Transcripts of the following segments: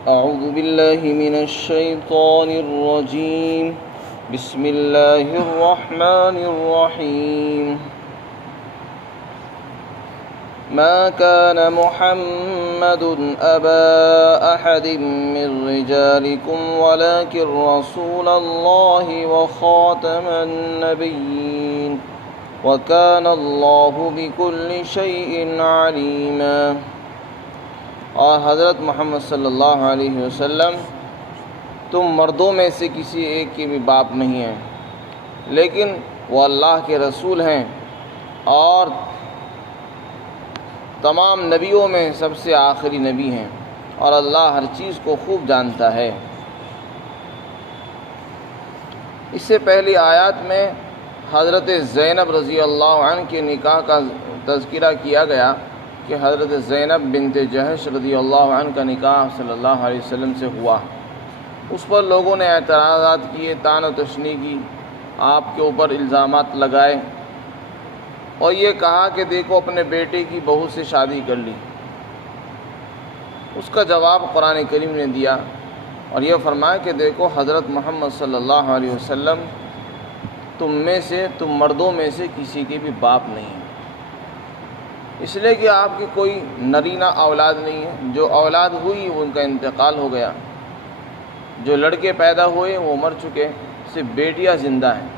أعوذ بالله من الشيطان الرجيم بسم الله الرحمن الرحيم ما كان محمد أبا أحد من رجالكم ولكن رسول الله وخاتم النبيين وكان الله بكل شيء عليما۔ اور حضرت محمد صلی اللہ علیہ وسلم تم مردوں میں سے کسی ایک کے بھی باپ نہیں ہیں، لیکن وہ اللہ کے رسول ہیں اور تمام نبیوں میں سب سے آخری نبی ہیں، اور اللہ ہر چیز کو خوب جانتا ہے۔ اس سے پہلی آیات میں حضرت زینب رضی اللہ عنہ کے نکاح کا تذکرہ کیا گیا کہ حضرت زینب بنت جحش رضی اللہ عنہ کا نکاح صلی اللہ علیہ وسلم سے ہوا۔ اس پر لوگوں نے اعتراضات کیے، طعن و تشنیع کی، آپ کے اوپر الزامات لگائے اور یہ کہا کہ دیکھو اپنے بیٹے کی بہو سے شادی کر لی۔ اس کا جواب قرآن کریم نے دیا اور یہ فرمایا کہ دیکھو حضرت محمد صلی اللہ علیہ وسلم تم مردوں میں سے کسی کے بھی باپ نہیں ہیں، اس لیے کہ آپ کی کوئی نرینہ اولاد نہیں ہے۔ جو اولاد ہوئی وہ ان کا انتقال ہو گیا، جو لڑکے پیدا ہوئے وہ مر چکے، صرف بیٹیاں زندہ ہیں۔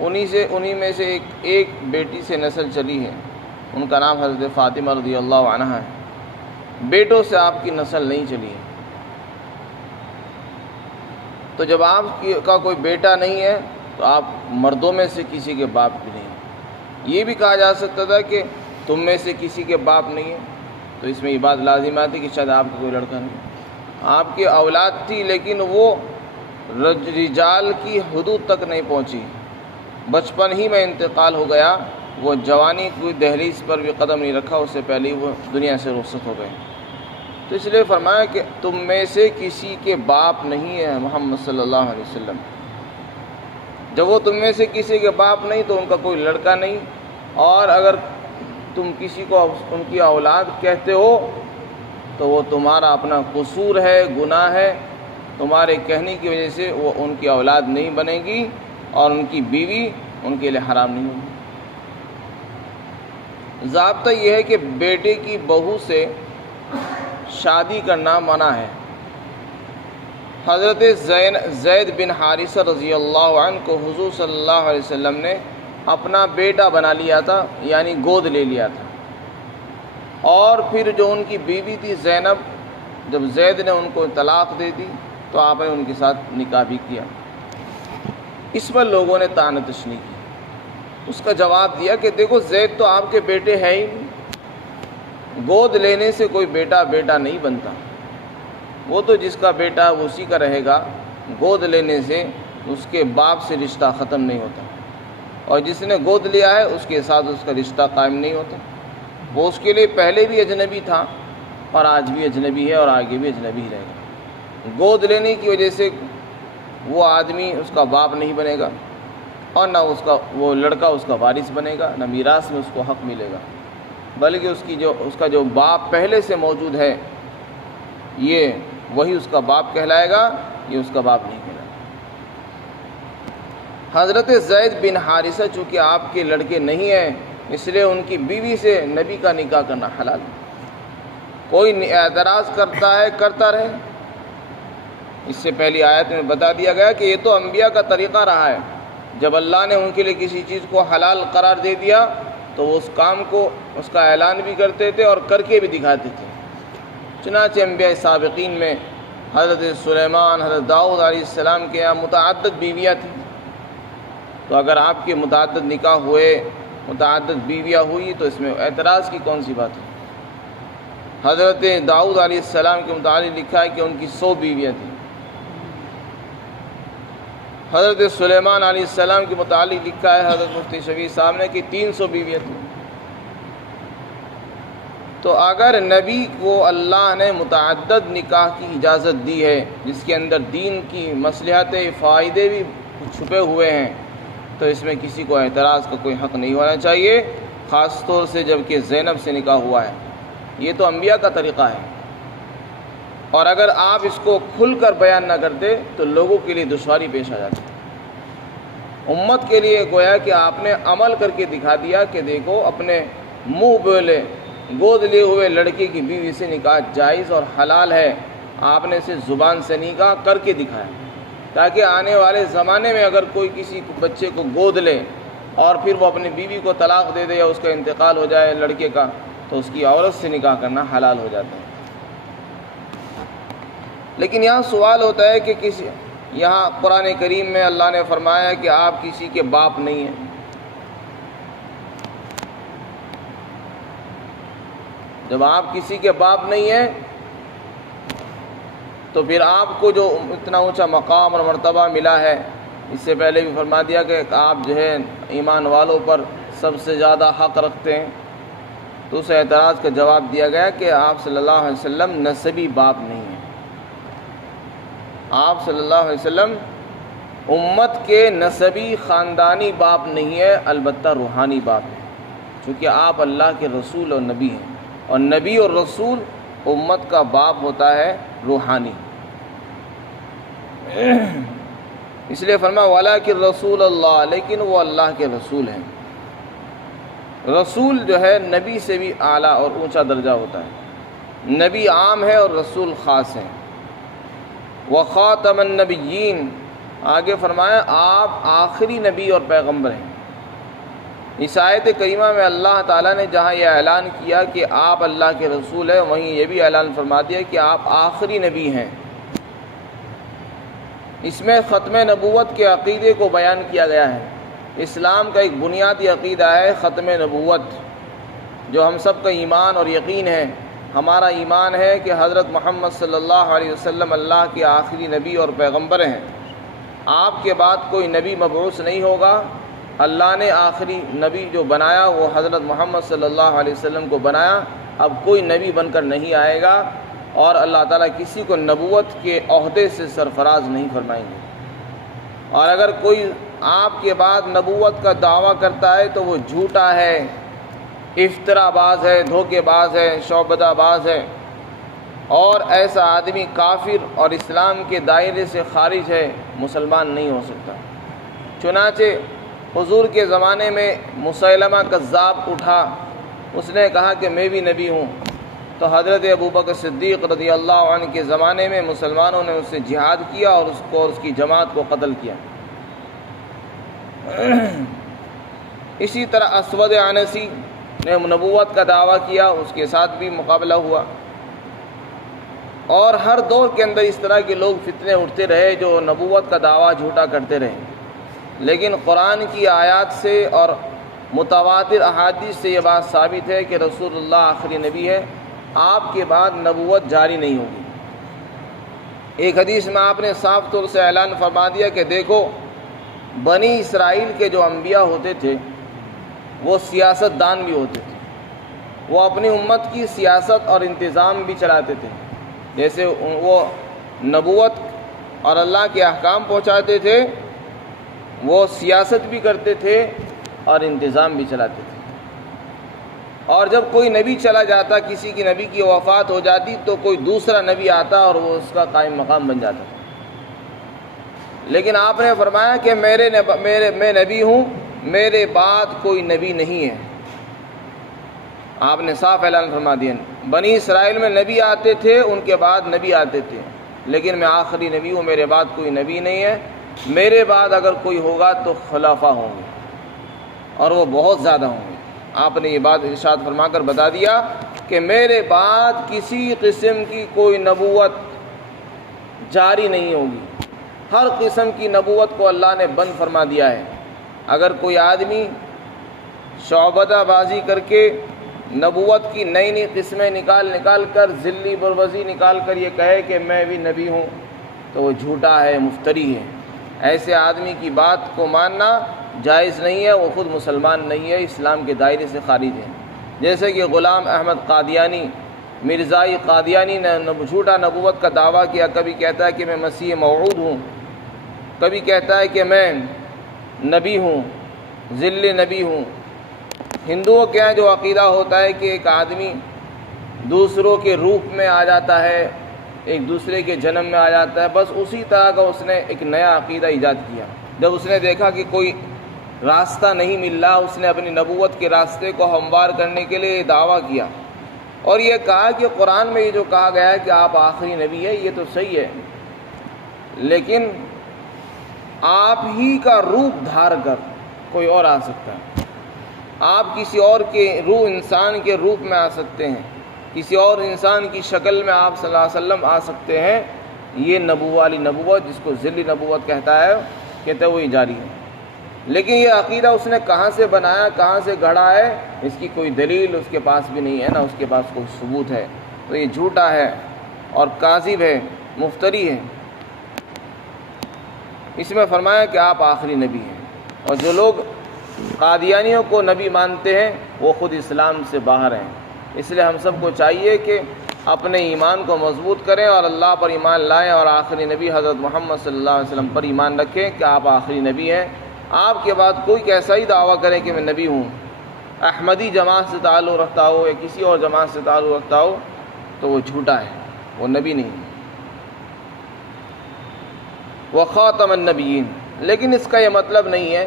انہی میں سے ایک بیٹی سے نسل چلی ہے، ان کا نام حضرت فاطمہ رضی اللہ عنہ ہے۔ بیٹوں سے آپ کی نسل نہیں چلی ہے، تو جب آپ کا کوئی بیٹا نہیں ہے تو آپ مردوں میں سے کسی کے باپ بھی نہیں ہیں۔ یہ بھی کہا جا سکتا تھا کہ تم میں سے کسی کے باپ نہیں ہے، تو اس میں یہ بات لازم آتی کہ شاید آپ کا کوئی لڑکا نہیں، آپ کی اولاد تھی لیکن وہ رجال کی حدود تک نہیں پہنچی، بچپن ہی میں انتقال ہو گیا، وہ جوانی کوئی دہلیز پر بھی قدم نہیں رکھا، اس سے پہلے ہی وہ دنیا سے رخصت ہو گئے۔ تو اس لیے فرمایا کہ تم میں سے کسی کے باپ نہیں ہے محمد صلی اللہ علیہ وسلم۔ جب وہ تم میں سے کسی کے باپ نہیں تو ان کا کوئی لڑکا نہیں، اور اگر تم کسی کو ان کی اولاد کہتے ہو تو وہ تمہارا اپنا قصور ہے، گناہ ہے، تمہارے کہنے کی وجہ سے وہ ان کی اولاد نہیں بنے گی اور ان کی بیوی ان کے لیے حرام نہیں ہوگی۔ ضابطہ یہ ہے کہ بیٹے کی بہو سے شادی کرنا منع ہے۔ حضرت زید بن حارثہ رضی اللہ عنہ کو حضور صلی اللہ علیہ وسلم نے اپنا بیٹا بنا لیا تھا، یعنی گود لے لیا تھا، اور پھر جو ان کی بیوی تھی زینب، جب زید نے ان کو طلاق دے دی تو آپ نے ان کے ساتھ نکاح بھی کیا۔ اس پر لوگوں نے طعن تشنیع کی۔ اس کا جواب دیا کہ دیکھو زید تو آپ کے بیٹے ہے ہی نہیں، گود لینے سے کوئی بیٹا نہیں بنتا، وہ تو جس کا بیٹا وہ اسی کا رہے گا، گود لینے سے اس کے باپ سے رشتہ ختم نہیں ہوتا، اور جس نے گود لیا ہے اس کے ساتھ اس کا رشتہ قائم نہیں ہوتا، وہ اس کے لیے پہلے بھی اجنبی تھا اور آج بھی اجنبی ہے اور آگے بھی اجنبی ہی رہے گا۔ گود لینے کی وجہ سے وہ آدمی اس کا باپ نہیں بنے گا، اور نہ وہ لڑکا اس کا وارث بنے گا، نہ میراث میں اس کو حق ملے گا، بلکہ اس کا جو باپ پہلے سے موجود ہے یہ وہی اس کا باپ کہلائے گا، یہ اس کا باپ نہیں کہلائے گا۔ حضرت زید بن حارثہ چونکہ آپ کے لڑکے نہیں ہیں، اس لیے ان کی بیوی سے نبی کا نکاح کرنا حلال ہے۔ کوئی اعتراض کرتا ہے کرتا رہے، اس سے پہلی آیت میں بتا دیا گیا کہ یہ تو انبیاء کا طریقہ رہا ہے، جب اللہ نے ان کے لیے کسی چیز کو حلال قرار دے دیا تو وہ اس کام کو اس کا اعلان بھی کرتے تھے اور کر کے بھی دکھاتے تھے۔ چنانچہ انبیاء سابقین میں حضرت سلیمان، حضرت داؤد علیہ السلام کے یہاں متعدد بیویاں تھیں، تو اگر آپ کے متعدد نکاح ہوئے، متعدد بیویاں ہوئی تو اس میں اعتراض کی کون سی بات ہے؟ حضرت داؤد علیہ السلام کے متعلق لکھا ہے کہ ان کی 100 بیویاں تھیں۔ حضرت سلیمان علیہ السلام کے متعلق لکھا ہے حضرت مفتی شفیع صاحب نے کہ 300 بیویاں تھیں۔ تو اگر نبی کو اللہ نے متعدد نکاح کی اجازت دی ہے جس کے اندر دین کی مصلحتیں، فائدے بھی چھپے ہوئے ہیں، تو اس میں کسی کو اعتراض کا کوئی حق نہیں ہونا چاہیے، خاص طور سے جب کہ زینب سے نکاح ہوا ہے۔ یہ تو انبیاء کا طریقہ ہے، اور اگر آپ اس کو کھل کر بیان نہ کرتے تو لوگوں کے لیے دشواری پیش آ جاتی۔ امت کے لیے گویا کہ آپ نے عمل کر کے دکھا دیا کہ دیکھو اپنے منہ بولے گود لیے ہوئے لڑکے کی بیوی سے نکاح جائز اور حلال ہے، آپ نے اسے زبان سے نکاح کر کے دکھایا، تاکہ آنے والے زمانے میں اگر کوئی کسی بچے کو گود لے اور پھر وہ اپنی بیوی کو طلاق دے دے یا اس کا انتقال ہو جائے لڑکے کا، تو اس کی عورت سے نکاح کرنا حلال ہو جاتا ہے۔ لیکن یہاں سوال ہوتا ہے کہ یہاں قرآن کریم میں اللہ نے فرمایا ہے کہ آپ کسی کے باپ نہیں ہیں۔ جب آپ کسی کے باپ نہیں ہیں تو پھر آپ کو جو اتنا اونچا مقام اور مرتبہ ملا ہے، اس سے پہلے بھی فرما دیا کہ آپ جو ہے ایمان والوں پر سب سے زیادہ حق رکھتے ہیں، تو اس اعتراض کا جواب دیا گیا کہ آپ صلی اللہ علیہ وسلم نسبی باپ نہیں ہیں۔ آپ صلی اللہ علیہ وسلم امت کے نسبی خاندانی باپ نہیں ہے، البتہ روحانی باپ ہے، چونکہ آپ اللہ کے رسول اور نبی ہیں، اور نبی اور رسول امت کا باپ ہوتا ہے روحانی۔ اس لیے فرمایا وَلَٰكِن رسول اللہ، لیکن وہ اللہ کے رسول ہیں۔ رسول جو ہے نبی سے بھی اعلیٰ اور اونچا درجہ ہوتا ہے، نبی عام ہے اور رسول خاص ہیں۔ وَخَاتَمَ النَّبِيِّينَ، آگے فرمایا آپ آخری نبی اور پیغمبر ہیں۔ اس آیت کریمہ میں اللہ تعالیٰ نے جہاں یہ اعلان کیا کہ آپ اللہ کے رسول ہیں، وہیں یہ بھی اعلان فرما دیا کہ آپ آخری نبی ہیں۔ اس میں ختم نبوت کے عقیدے کو بیان کیا گیا ہے۔ اسلام کا ایک بنیادی عقیدہ ہے ختم نبوت، جو ہم سب کا ایمان اور یقین ہے۔ ہمارا ایمان ہے کہ حضرت محمد صلی اللہ علیہ وسلم اللہ کے آخری نبی اور پیغمبر ہیں۔ آپ کے بعد کوئی نبی مبعوث نہیں ہوگا۔ اللہ نے آخری نبی جو بنایا وہ حضرت محمد صلی اللہ علیہ وسلم کو بنایا، اب کوئی نبی بن کر نہیں آئے گا، اور اللہ تعالیٰ کسی کو نبوت کے عہدے سے سرفراز نہیں فرمائیں گے۔ اور اگر کوئی آپ کے بعد نبوت کا دعویٰ کرتا ہے تو وہ جھوٹا ہے، افترا باز ہے، دھوکے باز ہے، شعبدہ باز ہے، اور ایسا آدمی کافر اور اسلام کے دائرے سے خارج ہے، مسلمان نہیں ہو سکتا۔ چنانچہ حضور کے زمانے میں مسیلمہ کذاب اٹھا، اس نے کہا کہ میں بھی نبی ہوں، تو حضرت ابوبکر صدیق رضی اللہ عنہ کے زمانے میں مسلمانوں نے اس سے جہاد کیا اور اس کو اور اس کی جماعت کو قتل کیا۔ اسی طرح اسود عنسی نے نبوت کا دعویٰ کیا، اس کے ساتھ بھی مقابلہ ہوا، اور ہر دور کے اندر اس طرح کے لوگ فتنے اٹھتے رہے جو نبوت کا دعویٰ جھوٹا کرتے رہے۔ لیکن قرآن کی آیات سے اور متواتر احادیث سے یہ بات ثابت ہے کہ رسول اللہ آخری نبی ہے، آپ کے بعد نبوت جاری نہیں ہوگی۔ ایک حدیث میں آپ نے صاف طور سے اعلان فرما دیا کہ دیکھو بنی اسرائیل کے جو انبیاء ہوتے تھے وہ سیاست دان بھی ہوتے تھے، وہ اپنی امت کی سیاست اور انتظام بھی چلاتے تھے، جیسے وہ نبوت اور اللہ کے احکام پہنچاتے تھے، وہ سیاست بھی کرتے تھے اور انتظام بھی چلاتے تھے۔ اور جب کوئی نبی چلا جاتا، کسی کی نبی کی وفات ہو جاتی، تو کوئی دوسرا نبی آتا اور وہ اس کا قائم مقام بن جاتا۔ لیکن آپ نے فرمایا کہ میں نبی ہوں، میرے بعد کوئی نبی نہیں ہے۔ آپ نے صاف اعلان فرما دیا، بنی اسرائیل میں نبی آتے تھے، ان کے بعد نبی آتے تھے، لیکن میں آخری نبی ہوں، میرے بعد کوئی نبی نہیں ہے۔ میرے بعد اگر کوئی ہوگا تو خلافہ ہوں گے، اور وہ بہت زیادہ ہوں گے۔ آپ نے یہ بات ارشاد فرما کر بتا دیا کہ میرے بعد کسی قسم کی کوئی نبوت جاری نہیں ہوگی، ہر قسم کی نبوت کو اللہ نے بند فرما دیا ہے۔ اگر کوئی آدمی شعبدہ بازی کر کے نبوت کی نئی نئی قسمیں نکال کر ذلی بروزی نکال کر یہ کہے کہ میں بھی نبی ہوں، تو وہ جھوٹا ہے، مفتری ہے۔ ایسے آدمی کی بات کو ماننا جائز نہیں ہے، وہ خود مسلمان نہیں ہے، اسلام کے دائرے سے خارج ہے۔ جیسے کہ غلام احمد قادیانی، مرزائی قادیانی نے جھوٹا نبوت کا دعویٰ کیا، کبھی کہتا ہے کہ میں مسیح موعود ہوں، کبھی کہتا ہے کہ میں نبی ہوں، ذل نبی ہوں۔ ہندوؤں کے یہاں جو عقیدہ ہوتا ہے کہ ایک آدمی دوسروں کے روپ میں آ جاتا ہے ایک دوسرے کے جنم میں آ جاتا ہے، بس اسی طرح کا اس نے ایک نیا عقیدہ ایجاد کیا۔ جب اس نے دیکھا کہ کوئی راستہ نہیں مل رہا، اس نے اپنی نبوت کے راستے کو ہموار کرنے کے لیے دعویٰ کیا، اور یہ کہا کہ قرآن میں یہ جو کہا گیا ہے کہ آپ آخری نبی ہیں، یہ تو صحیح ہے، لیکن آپ ہی کا روپ دھار کر کوئی اور آ سکتا ہے، آپ کسی اور کے روح انسان کے روپ میں آ سکتے ہیں، کسی اور انسان کی شکل میں آپ صلی اللہ علیہ وسلم آ سکتے ہیں۔ یہ والی نبوت جس کو ذلی نبوت کہتا ہے، کہتے ہیں وہی جاری ہے، لیکن یہ عقیدہ اس نے کہاں سے بنایا، کہاں سے گھڑا ہے، اس کی کوئی دلیل اس کے پاس بھی نہیں ہے، نہ اس کے پاس کوئی ثبوت ہے، تو یہ جھوٹا ہے اور کاذب ہے، مفتری ہے۔ اس میں فرمایا کہ آپ آخری نبی ہیں، اور جو لوگ قادیانیوں کو نبی مانتے ہیں وہ خود اسلام سے باہر ہیں۔ اس لیے ہم سب کو چاہیے کہ اپنے ایمان کو مضبوط کریں اور اللہ پر ایمان لائیں، اور آخری نبی حضرت محمد صلی اللہ علیہ وسلم پر ایمان رکھیں کہ آپ آخری نبی ہیں۔ آپ کے بعد کوئی کیسا ہی دعویٰ کرے کہ میں نبی ہوں، احمدی جماعت سے تعلق رکھتا ہو یا کسی اور جماعت سے تعلق رکھتا ہو، تو وہ جھوٹا ہے، وہ نبی نہیں ہے۔ وخاتم النبیین، لیکن اس کا یہ مطلب نہیں ہے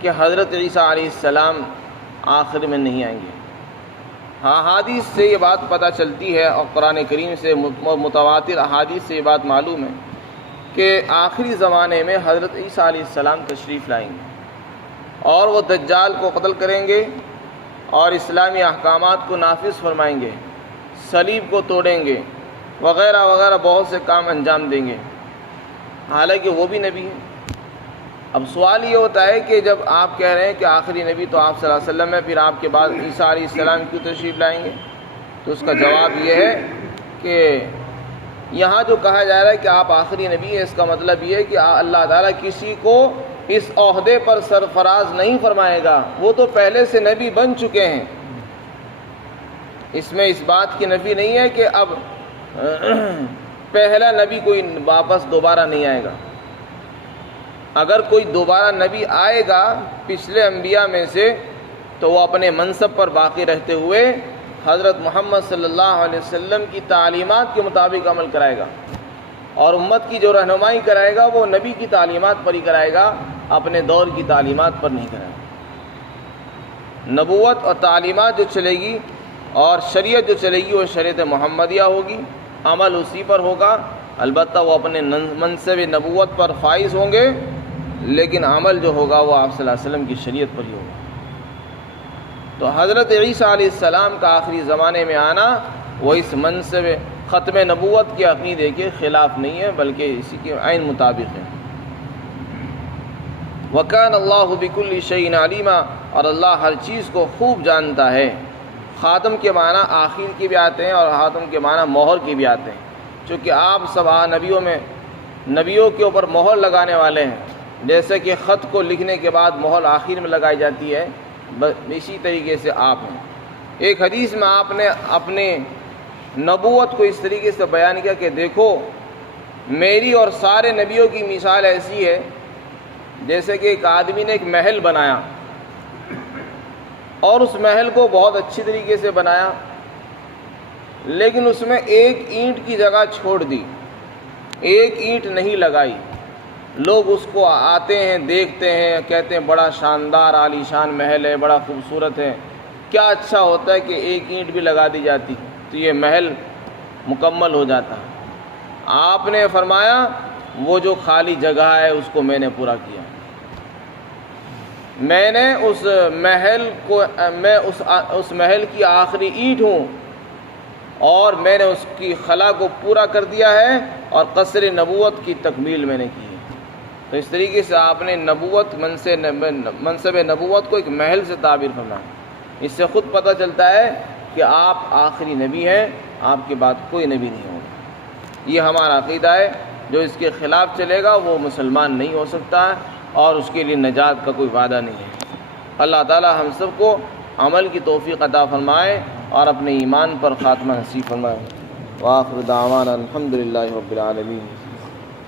کہ حضرت عیسیٰ علیہ السلام آخر میں نہیں آئیں گے۔ ہاں، احادیث سے یہ بات پتہ چلتی ہے، اور قرآن کریم سے متواتر احادیث سے یہ بات معلوم ہے کہ آخری زمانے میں حضرت عیسیٰ علیہ السلام تشریف لائیں گے، اور وہ دجال کو قتل کریں گے اور اسلامی احکامات کو نافذ فرمائیں گے، صلیب کو توڑیں گے، وغیرہ وغیرہ بہت سے کام انجام دیں گے، حالانکہ وہ بھی نبی ہیں۔ اب سوال یہ ہوتا ہے کہ جب آپ کہہ رہے ہیں کہ آخری نبی تو آپ صلی اللہ علیہ وسلم ہے، پھر آپ کے بعد عیسیٰ علیہ السلام کیوں تشریف لائیں گے؟ تو اس کا جواب یہ ہے کہ یہاں جو کہا جا رہا ہے کہ آپ آخری نبی ہیں، اس کا مطلب یہ ہے کہ اللہ تعالیٰ کسی کو اس عہدے پر سرفراز نہیں فرمائے گا، وہ تو پہلے سے نبی بن چکے ہیں۔ اس میں اس بات کی نفی نہیں ہے کہ اب پہلا نبی کوئی واپس دوبارہ نہیں آئے گا۔ اگر کوئی دوبارہ نبی آئے گا پچھلے انبیاء میں سے، تو وہ اپنے منصب پر باقی رہتے ہوئے حضرت محمد صلی اللہ علیہ وسلم کی تعلیمات کے مطابق عمل کرائے گا، اور امت کی جو رہنمائی کرائے گا وہ نبی کی تعلیمات پر ہی کرائے گا، اپنے دور کی تعلیمات پر نہیں کرائے گا۔ نبوت اور تعلیمات جو چلے گی اور شریعت جو چلے گی وہ شریعت محمدیہ ہوگی، عمل اسی پر ہوگا، البتہ وہ اپنے منصب نبوت پر فائز ہوں گے، لیکن عمل جو ہوگا وہ آپ صلی اللہ علیہ وسلم کی شریعت پر ہی ہوگا۔ تو حضرت عیسیٰ علیہ السلام کا آخری زمانے میں آنا وہ اس منصب ختم نبوت کے عقیدے کے خلاف نہیں ہے، بلکہ اسی کے عین مطابق ہے۔ وَكَانَ اللَّهُ بِكُلِّ شَيْءٍ عَلِيمًا، اور اللہ ہر چیز کو خوب جانتا ہے۔ خاتم کے معنی آخر کے بھی آتے ہیں اور خاتم کے معنی مہر کے بھی آتے ہیں، چونکہ آپ سب نبیوں کے اوپر مہر لگانے والے ہیں، جیسے کہ خط کو لکھنے کے بعد مہر آخر میں لگائی جاتی ہے، اسی طریقے سے آپ ہیں۔ ایک حدیث میں آپ نے اپنے نبوت کو اس طریقے سے بیان کیا کہ دیکھو میری اور سارے نبیوں کی مثال ایسی ہے جیسے کہ ایک آدمی نے ایک محل بنایا، اور اس محل کو بہت اچھی طریقے سے بنایا، لیکن اس میں ایک اینٹ کی جگہ چھوڑ دی، ایک اینٹ نہیں لگائی۔ لوگ اس کو آتے ہیں، دیکھتے ہیں، کہتے ہیں بڑا شاندار عالی شان محل ہے، بڑا خوبصورت ہے، کیا اچھا ہوتا ہے کہ ایک اینٹ بھی لگا دی جاتی تو یہ محل مکمل ہو جاتا۔ آپ نے فرمایا وہ جو خالی جگہ ہے اس کو میں نے پورا کیا، میں نے اس محل کی آخری اینٹ ہوں، اور میں نے اس کی خلا کو پورا کر دیا ہے، اور قصر نبوت کی تکمیل میں نے کی ہے۔ تو اس طریقے سے آپ نے منصب نبوت کو ایک محل سے تعبیر فرمایا۔ اس سے خود پتہ چلتا ہے کہ آپ آخری نبی ہیں، آپ کے بعد کوئی نبی نہیں ہوگا۔ یہ ہمارا عقیدہ ہے، جو اس کے خلاف چلے گا وہ مسلمان نہیں ہو سکتا ہے، اور اس کے لیے نجات کا کوئی وعدہ نہیں ہے۔ اللہ تعالی ہم سب کو عمل کی توفیق عطا فرمائے اور اپنے ایمان پر خاتمہ نصیب فرمائے۔ وآخر دعوانا الحمدللہ رب العالمین۔